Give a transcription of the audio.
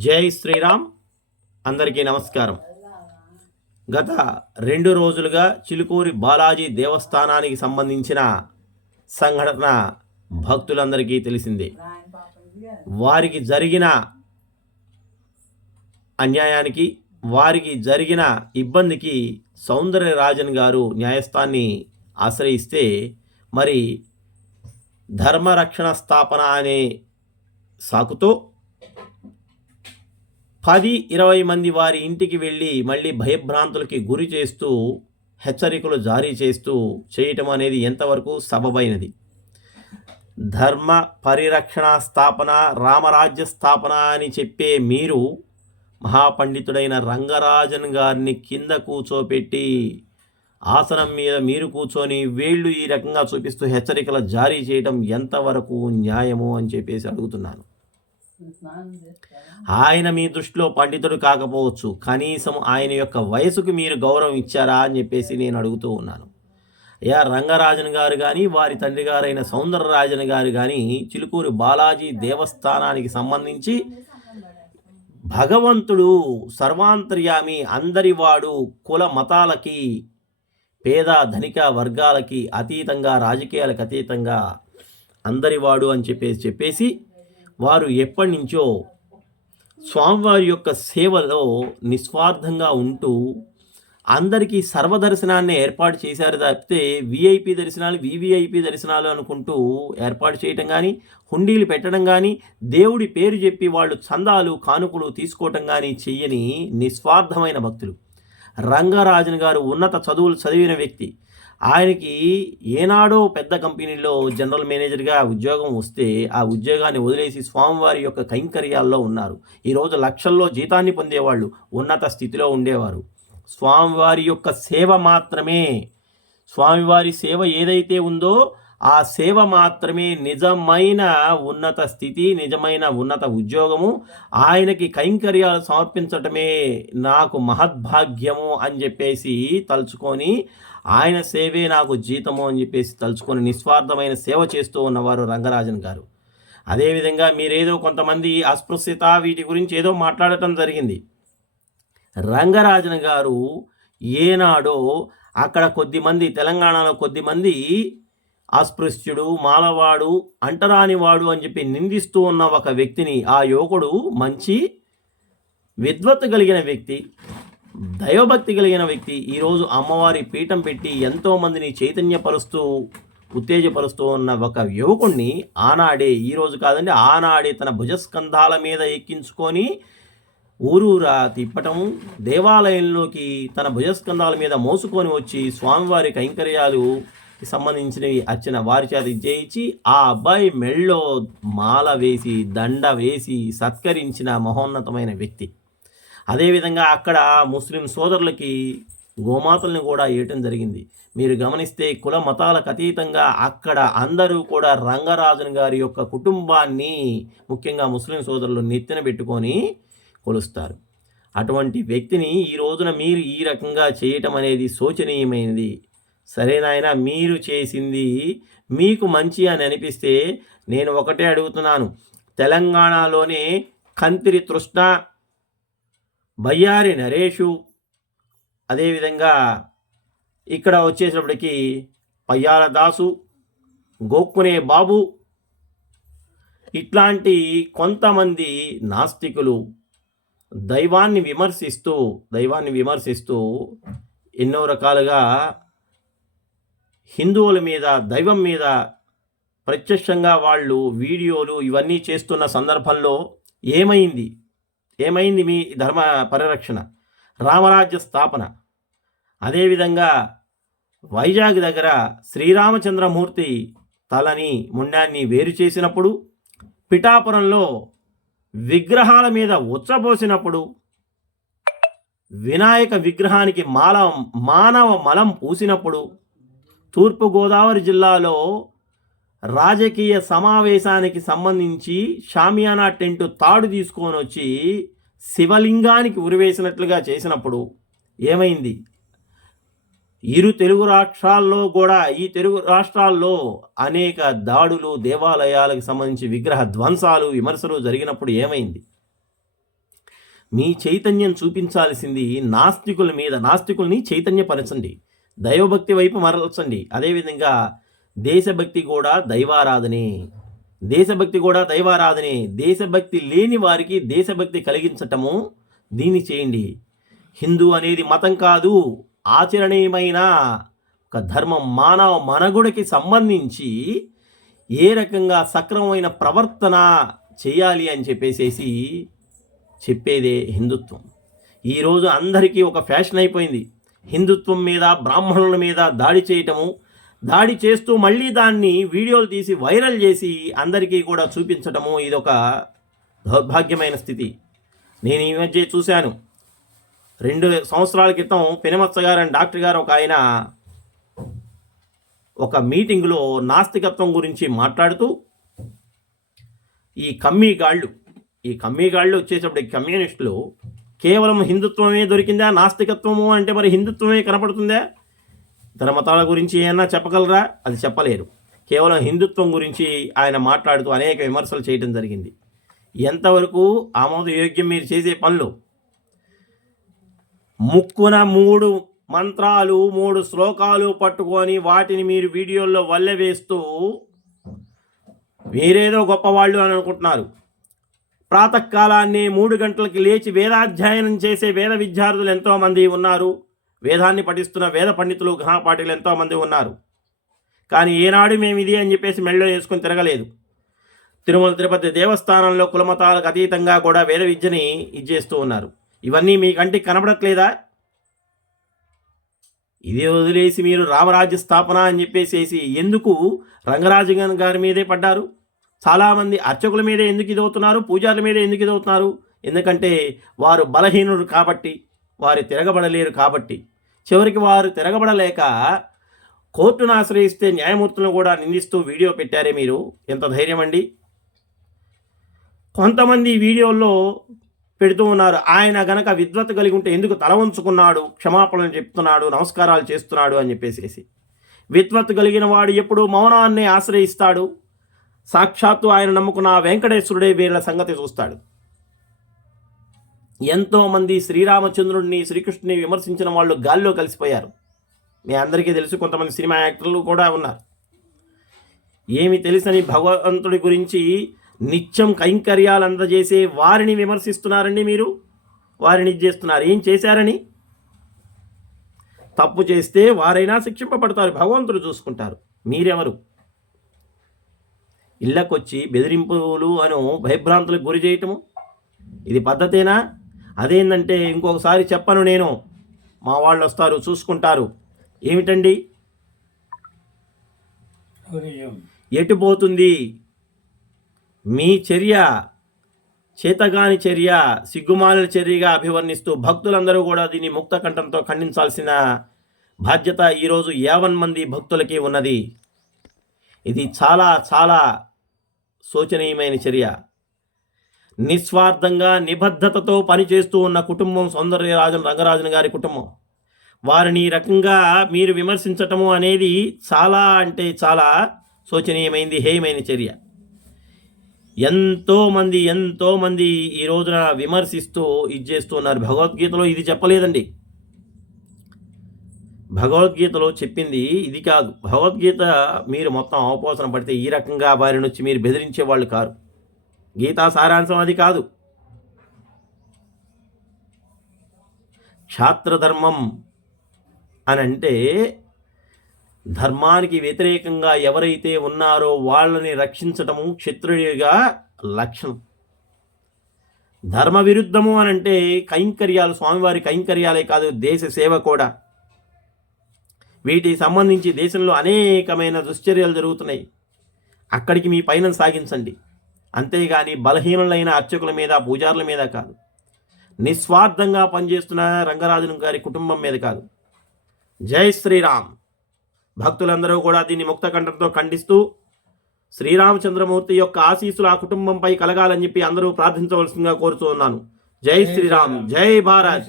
జై శ్రీరామ్. అందరికీ నమస్కారం. గత 2 రోజులుగా చిలుకూరి బాలాజీ దేవస్థానానికి సంబంధించిన సంఘటన భక్తులందరికీ తెలిసిందే. వారికి జరిగిన అన్యాయానికి, వారికి జరిగిన ఇబ్బందికి సౌందరరాజన్ గారు న్యాయస్థానాన్ని ఆశ్రయిస్తే మరి ధర్మరక్షణ స్థాపన అనే సాకుతో 10-20 మంది వారి ఇంటికి వెళ్ళి మళ్ళీ భయభ్రాంతులకి గురి చేస్తూ హెచ్చరికలు జారీ చేస్తూ చేయటం అనేది ఎంతవరకు సబబైనది? ధర్మ పరిరక్షణ స్థాపన, రామరాజ్య స్థాపన అని చెప్పే మీరు మహాపండితుడైన రంగరాజన్ గారిని కింద కూర్చోపెట్టి ఆసనం మీద మీరు కూర్చొని వేళ్ళు ఈ రకంగా చూపిస్తూ హెచ్చరికలు జారీ చేయడం ఎంతవరకు న్యాయము అని చెప్పేసి అడుగుతున్నాను. ఆయన మీ దృష్టిలో పండితుడు కాకపోవచ్చు, కనీసం ఆయన యొక్క వయసుకు మీరు గౌరవం ఇచ్చారా అని చెప్పేసి నేను అడుగుతూ ఉన్నాను. రంగరాజన్ గారు కానీ, వారి తండ్రి గారైన సౌందరరాజన్ గారు కానీ చిలుకూరు బాలాజీ దేవస్థానానికి సంబంధించి భగవంతుడు సర్వాంతర్యామి, అందరివాడు, కుల మతాలకి, పేద ధనిక వర్గాలకి అతీతంగా, రాజకీయాలకు అతీతంగా అందరివాడు అని చెప్పేసి వారు ఎప్పటి నుంచో స్వామివారి యొక్క సేవలో నిస్వార్థంగా ఉంటూ అందరికీ సర్వదర్శనాన్ని ఏర్పాటు చేశారు తప్పితే విఐపి దర్శనాలు, వివిఐపి దర్శనాలు అనుకుంటూ ఏర్పాటు చేయటం కానీ, హుండీలు పెట్టడం కానీ, దేవుడి పేరు చెప్పి వాళ్ళు చందాలు కానుకలు తీసుకోవటం కానీ చెయ్యని నిస్వార్థమైన భక్తులు. రంగరాజన్ గారు ఉన్నత చదువులు చదివిన వ్యక్తి. ఆయనకి ఏనాడో పెద్ద కంపెనీలో జనరల్ మేనేజర్గా ఉద్యోగం వస్తే ఆ ఉద్యోగాన్ని వదిలేసి స్వామివారి యొక్క కైంకర్యాల్లో ఉన్నారు. ఈరోజు లక్షల్లో జీతాన్ని పొందేవాళ్ళు, ఉన్నత స్థితిలో ఉండేవారు. స్వామివారి యొక్క సేవ మాత్రమే, స్వామివారి సేవ ఏదైతే ఉందో ఆ సేవ మాత్రమే నిజమైన ఉన్నత స్థితి, నిజమైన ఉన్నత ఉద్యోగము. ఆయనకి కైంకర్యాలు సమర్పించటమే నాకు మహద్భాగ్యము అని చెప్పేసి తలుచుకొని, ఆయన సేవే నాకు జీతము అని చెప్పేసి తలుచుకొని నిస్వార్థమైన సేవ చేస్తూ ఉన్నవారు రంగరాజన్ గారు. అదేవిధంగా మీరేదో కొంతమంది అస్పృశ్యత వీటి గురించి ఏదో మాట్లాడటం జరిగింది. రంగరాజన్ గారు ఏనాడో అక్కడ కొద్దిమంది, తెలంగాణలో కొద్దిమంది అస్పృశ్యుడు, మాలవాడు, అంటరానివాడు అని చెప్పి నిందిస్తూ ఉన్న ఒక వ్యక్తిని, ఆ యువకుడు మంచి విద్వత్తు కలిగిన వ్యక్తి, దైవభక్తి కలిగిన వ్యక్తి, ఈరోజు అమ్మవారి పీఠం పెట్టి ఎంతోమందిని చైతన్యపరుస్తూ ఉత్తేజపరుస్తూ ఉన్న ఒక యువకుడిని ఆనాడే, ఈరోజు కాదండి ఆనాడే తన భుజస్కంధాల మీద ఎక్కించుకొని ఊరూరా తిప్పటం, దేవాలయంలోకి తన భుజస్కంధాల మీద మోసుకొని వచ్చి స్వామివారి కైంకర్యాలు సంబంధించినవి అర్చన వారి చేత చేయించి ఆ అబ్బాయి మెళ్ళో మాల వేసి దండ వేసి సత్కరించిన మహోన్నతమైన వ్యక్తి. అదేవిధంగా అక్కడ ముస్లిం సోదరులకి గోమాతల్ని కూడా ఇవ్వటం జరిగింది. మీరు గమనిస్తే కుల మతాలకు అతీతంగా అక్కడ అందరూ కూడా రంగరాజన్ గారి యొక్క కుటుంబాన్ని, ముఖ్యంగా ముస్లిం సోదరులు నెత్తిన పెట్టుకొని కొలుస్తారు. అటువంటి వ్యక్తిని ఈ రోజున మీరు ఈ రకంగా చేయటం అనేది శోచనీయమైనది. సరేనాయన, మీరు చేసింది మీకు మంచి అని అనిపిస్తే నేను ఒకటే అడుగుతున్నాను. తెలంగాణలోనే కంతిరి తృష్ణ, బయ్యారి నరేషు, అదేవిధంగా ఇక్కడ వచ్చేటప్పటికి పయ్యాల దాసు, గోక్కునే బాబు, ఇట్లాంటి కొంతమంది నాస్తికులు దైవాన్ని విమర్శిస్తూ ఎన్నో రకాలుగా హిందువుల మీద, దైవం మీద ప్రత్యక్షంగా వాళ్ళు వీడియోలు ఇవన్నీ చేస్తున్న సందర్భంలో ఏమైంది మీ ధర్మ పరిరక్షణ, రామరాజ్య స్థాపన? అదేవిధంగా వైజాగ్ దగ్గర శ్రీరామచంద్రమూర్తి తలని ముండాన్ని వేరు చేసినప్పుడు, పిఠాపురంలో విగ్రహాల మీద ఉచ్చబోసినప్పుడు, వినాయక విగ్రహానికి మానవ మలం పూసినప్పుడు, తూర్పుగోదావరి జిల్లాలో రాజకీయ సమావేశానికి సంబంధించి షామియానా టెంటు తాడు తీసుకొని వచ్చి శివలింగానికి ఉరివేసినట్లుగా చేసినప్పుడు ఏమైంది? ఈ తెలుగు రాష్ట్రాల్లో అనేక దాడులు, దేవాలయాలకు సంబంధించి విగ్రహ ధ్వంసాలు, విమర్శలు జరిగినప్పుడు ఏమైంది? మీ చైతన్యం చూపించాల్సింది నాస్తికుల మీద. నాస్తికుల్ని చైతన్యపరచండి, దైవభక్తి వైపు మరల్చండి. అదేవిధంగా దేశభక్తి కూడా దైవారాధనే. దేశభక్తి కూడా దైవారాధనే. దేశభక్తి లేని వారికి దేశభక్తి కలిగించటము దీన్ని చేయండి. హిందూ అనేది మతం కాదు, ఆచరణీయమైన ఒక ధర్మం. మానవ మనుగడకి సంబంధించి ఏ రకంగా సక్రమమైన ప్రవర్తన చేయాలి అని చెప్పేదే హిందుత్వం. ఈరోజు అందరికీ ఒక ఫ్యాషన్ అయిపోయింది హిందుత్వం మీద, బ్రాహ్మణుల మీద దాడి చేయటము. దాడి చేస్తూ మళ్ళీ దాన్ని వీడియోలు తీసి వైరల్ చేసి అందరికీ కూడా చూపించటము. ఇదొక దౌర్భాగ్యమైన స్థితి. నేను ఈ మధ్య చూశాను, 2 సంవత్సరాల క్రితం పెనుమత్స గారు అని డాక్టర్ గారు ఒక ఆయన ఒక మీటింగ్లో నాస్తికత్వం గురించి మాట్లాడుతూ ఈ కమ్మీగాళ్ళు వచ్చేటప్పుడు కమ్యూనిస్టులు కేవలం హిందుత్వమే దొరికిందా, నాస్తికత్వము అంటే మరి హిందుత్వమే కనపడుతుందా? ఇతర మతాల గురించి ఏమన్నా చెప్పగలరా? అది చెప్పలేరు. కేవలం హిందుత్వం గురించి ఆయన మాట్లాడుతూ అనేక విమర్శలు చేయడం జరిగింది. ఎంతవరకు ఆమోదయోగ్యం మీరు చేసే పనులు? ముక్కున 3 మంత్రాలు 3 శ్లోకాలు పట్టుకొని వాటిని మీరు వీడియోల్లో వల్లెవేస్తూ మీరేదో గొప్పవాళ్ళు అని అనుకుంటున్నారు. ప్రాతకాలాన్ని 3 గంటలకి లేచి వేదాధ్యయనం చేసే వేద విద్యార్థులు ఎంతోమంది ఉన్నారు. వేదాన్ని పఠిస్తున్న వేద పండితులు, ఘనపాఠులు ఎంతోమంది ఉన్నారు. కానీ ఏనాడు మేము ఇది అని చెప్పేసి మెళ్ళో వేసుకొని తిరగలేదు. తిరుమల తిరుపతి దేవస్థానంలో కులమతాలకు అతీతంగా కూడా వేద విద్యని ఇచ్చేస్తూ ఉన్నారు. ఇవన్నీ మీ కంటికి కనబడట్లేదా? ఇదే వదిలేసి మీరు రామరాజ్య స్థాపన అని చెప్పేసి ఎందుకు రంగరాజు గారి మీదే పడ్డారు? చాలామంది అర్చకుల మీదే ఎందుకు ఇదవుతున్నారు? పూజారుల మీదే ఎందుకు ఇదవుతున్నారు? ఎందుకంటే వారు బలహీనులు కాబట్టి, వారు తిరగబడలేరు కాబట్టి. చివరికి వారు తిరగబడలేక కోర్టును ఆశ్రయిస్తే న్యాయమూర్తులను కూడా నిందిస్తూ వీడియో పెట్టారే మీరు. ఎంత ధైర్యం అండి! కొంతమంది వీడియోల్లో పెడుతూ ఉన్నారు, ఆయన గనక విద్వత్తు కలిగి ఉంటే ఎందుకు తల వంచుకున్నాడు, క్షమాపణలు చెప్తున్నాడు, నమస్కారాలు చేస్తున్నాడు అని చెప్పేసి. విద్వత్తు కలిగిన వాడు ఎప్పుడు మౌనాన్ని ఆశ్రయిస్తాడు. సాక్షాత్తు ఆయన నమ్ముకున్న వెంకటేశ్వరుడే వీళ్ళ సంగతి చూస్తాడు. ఎంతోమంది శ్రీరామచంద్రుడిని, శ్రీకృష్ణుని విమర్శించిన వాళ్ళు గాల్లో కలిసిపోయారు. మీ అందరికీ తెలుసు, కొంతమంది సినిమా యాక్టర్లు కూడా ఉన్నారు. ఏమి తెలుసని భగవంతుడి గురించి నిత్యం కైంకర్యాలు అందజేసే వారిని విమర్శిస్తున్నారండి మీరు. వారిని చేస్తున్నారు. ఏం చేశారని? తప్పు చేస్తే వారైనా శిక్షింపబడతారు, భగవంతుడు చూసుకుంటారు. మీరెవరు? ఇళ్ళకొచ్చి బెదిరింపులు అను భయభ్రాంతులకు గురి చేయటము ఇది పద్ధతేనా? అదేంటంటే ఇంకొకసారి చెప్పను నేను, మా వాళ్ళు వస్తారు చూసుకుంటారు. ఏమిటండి? ఎటుపోతుంది మీ చర్య? చేతగాని చర్య, సిగ్గుమాలిన చర్యగా అభివర్ణిస్తూ భక్తులందరూ కూడా దీన్ని ముక్త కంఠంతో ఖండించాల్సిన బాధ్యత ఈరోజు 50 మంది భక్తులకి ఉన్నది. ఇది చాలా చాలా శోచనీయమైన చర్య. నిస్వార్థంగా నిబద్ధతతో పనిచేస్తూ ఉన్న కుటుంబం సౌందర్యరాజన్ రంగరాజన్ గారి కుటుంబం. వారిని ఈ రకంగా మీరు విమర్శించటము అనేది చాలా అంటే చాలా శోచనీయమైంది, హేయమైన చర్య. ఎంతోమంది ఈ రోజున విమర్శిస్తూ ఇది చేస్తూ ఉన్నారు. భగవద్గీతలో ఇది చెప్పలేదండి. భగవద్గీతలో చెప్పింది ఇది కాదు. భగవద్గీత మీరు మొత్తం అవపోసన పడితే ఈ రకంగా వారిని వచ్చి మీరు బెదిరించే వాళ్ళు కారు. గీతా సారాంశం అది కాదు. క్షాత్రధర్మం అని అంటే ధర్మానికి వ్యతిరేకంగా ఎవరైతే ఉన్నారో వాళ్ళని రక్షించటము క్షత్రియుడిగా లక్షణం. ధర్మ విరుద్ధము అని అంటే కైంకర్యాలు, స్వామివారి కైంకర్యాలే కాదు, దేశ సేవ కూడా. వీటికి సంబంధించి దేశంలో అనేకమైన దుశ్చర్యలు జరుగుతున్నాయి. అక్కడికి మీ పైన సాగించండి. అంతేగాని బలహీనులైన అర్చకుల మీద, పూజారుల మీద కాదు. నిస్వార్థంగా పనిచేస్తున్న రంగరాజన్ గారి కుటుంబం మీద కాదు. జై శ్రీరామ్. భక్తులందరూ కూడా దీన్ని ముక్త కంఠంతో ఖండిస్తూ శ్రీరామచంద్రమూర్తి యొక్క ఆశీస్సులు ఆ కుటుంబంపై కలగాలని చెప్పి అందరూ ప్రార్థించవలసిందిగా కోరుతూ ఉన్నాను. జై శ్రీరామ్, జై భారత్.